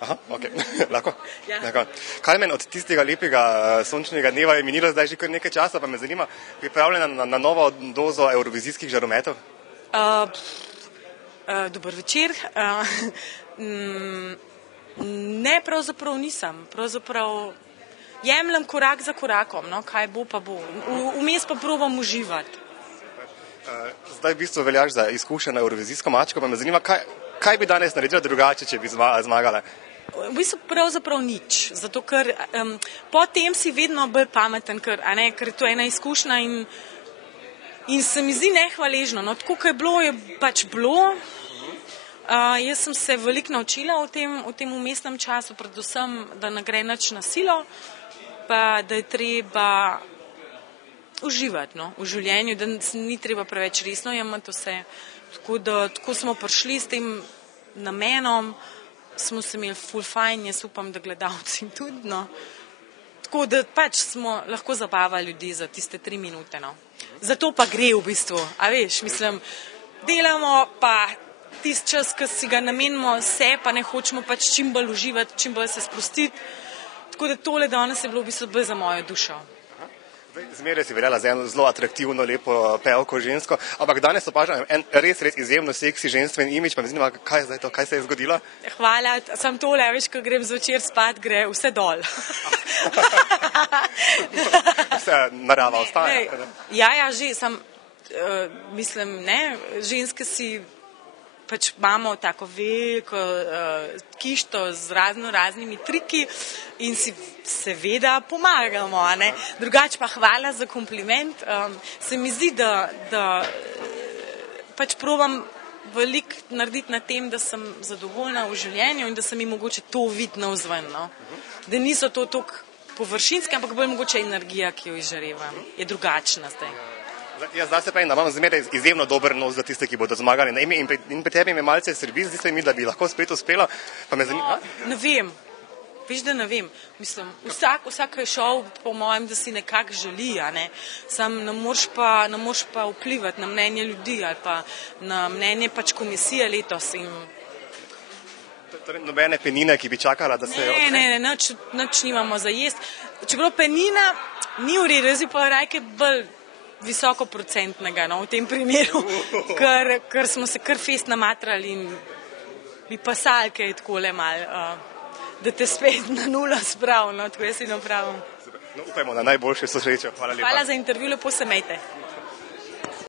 Aha, ok, lahko. Ja. Carmen, od tistega lepega sončnega dneva je minilo zdaj že kar nekaj časa, pa me zanima, pripravljena na novo dozo evrovizijskih žarometov? Dober večer. Ne, pravzaprav nisem. Pravzaprav jemljem korak za korakom, no, kaj bo pa bo. Vmes pa probam uživati. Zdaj v bistvu veljaš za izkušeno evrovizijsko mačko, pa me zanima, kaj bi danes naredila drugače, če bi zmagala? V bistvu pravzaprav nič, zato ker potem si vedno bolj pameten, ker je to ena izkušnja in se mi zdi nehvaležno. No, tako, kot je bilo, je pač bilo. Jaz sem se veliko naučila v tem vmesnem času, predvsem, da ne gre nič na silo, pa da je treba uživati, no, v življenju, da ni treba preveč resno jemati vse. Tako smo prišli s tem namenom, smo se imeli ful fajn, jaz upam, da gledalci tudi, no. Tako da pač smo lahko zabavali ljudi za tiste 3 minute, no. Zato pa gre v bistvu, a veš, mislim, delamo pa tisti čas, ki si ga namenimo se, pa ne hočemo pač čim bolj uživati, čim bolj se sprostiti. Tako da tole danes je bilo v bistvu bolj za mojo dušo. Zmeraj si veljala za eno zelo atraktivno, lepo pevko žensko, ampak danes opažam en res izjemno seksi ženstven imič, pa me zanima, kaj je zdaj to, kaj se je zgodilo? Hvala, sam tole, veš, ko grem zvečer spat, gre vse dol. Vse narava ostaja. Ja, že, mislim, ne, ženske si pač imamo tako veliko kišto z raznimi triki in si seveda pomagamo, a ne. Drugače pa hvala za kompliment. Se mi zdi, da pač probam veliko narediti na tem, da sem zadovoljna v življenju in da se mi mogoče to vidi navzven, no. Da niso to toliko površinske, ampak bolj mogoče energija, ki jo izžarevam, je drugačna zdaj. Jaz zdaj se pravim, da imam zmeraj izjemno dober nos za tiste, ki bodo zmagali. In pri tebi me malce srbi, zdi se mi, da bi lahko spet uspela. Pa me zanima. Ne vem. Veš, da ne vem. Mislim, vsak je šel po mojem, da si nekako želi, a ne. Sam ne moreš pa vplivati na mnenje ljudi ali pa na mnenje pač komisije letos. Torej nobene penine, ki bi čakala, da se... Ne, nič nimamo za jesti. Čeprav penina ni v redu, jaz bi pa rajke bolj visokoprocentnega, no, v tem primeru, ker smo se kar fest namatrali in bi pasali kaj takole malo, da te spet na nula sprav, no, tako jaz si napravim. No, upajmo na najboljše, srečo. Hvala lepa. Hvala za intervju, lepo se imejte.